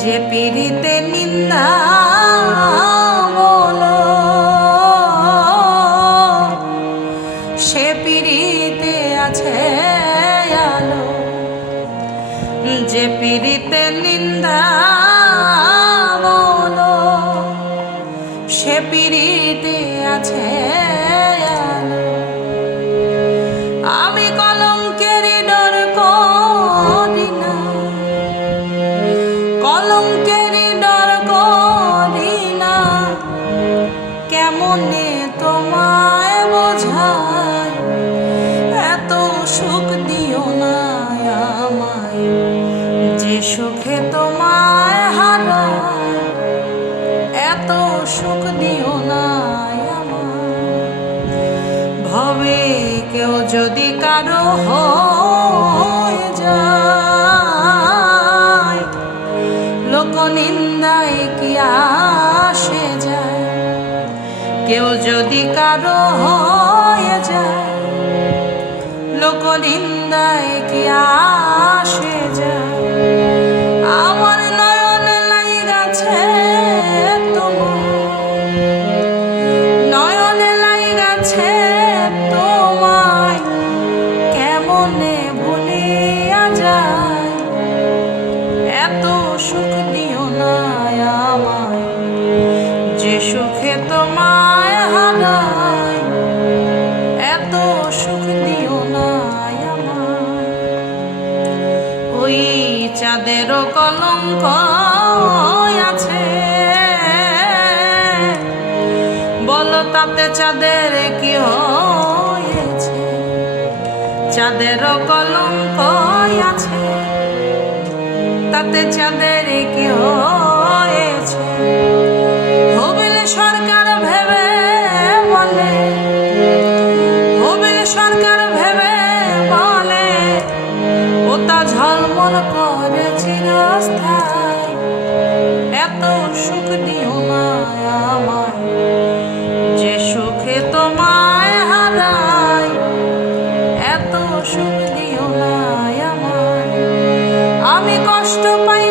যে পীড়িতে নিন্দা বলো সে পীড়িতে আছে আলো। যে পীড়িতে নিন্দা বলো সে পীড়িতে আছে আলো। আমি কলঙ্কের ডর করি না, কলঙ্কের ডর করি না। কেমনে তোমায় বোঝায়, এত সুখ দিও না আমায় যে সুখে তোমায় হারায়। এত সুখ দিও না আমায়। ভবে কেউ যদি কারো হয়ে যায়, লোক নিন্দায় কি আসে যায়। কেউ যদি কারো হয়ে যায়, লোক নিন্দায় কি আসে যায়। আমার নয়নে লাইগাছে তোমায়, নয়নে লাইগাছে তোমায়। কেমনে ভুলিয়া যায়, এত সুখ দিও না আমায় যে সুখে তোমায় হারায়। এত সুখ দিও না আমায়। ওই চাঁদেরও কলঙ্ক আছে, বলো তাতে চাঁদের কি হয়েছে। চাঁদেরও কলঙ্ক আছে, তাতে চাঁদের কি হয়েছে। হবিল সরকার ভেবে বলে, হবিল সরকার ভেবে বলে ওটা ঝলমল করে চিরস্থায়ী। এত সুখ দিও না আমায় যে সুখে তোমায় হারায়। এত সুখ দিও না আমায়। আমি কষ্ট পাই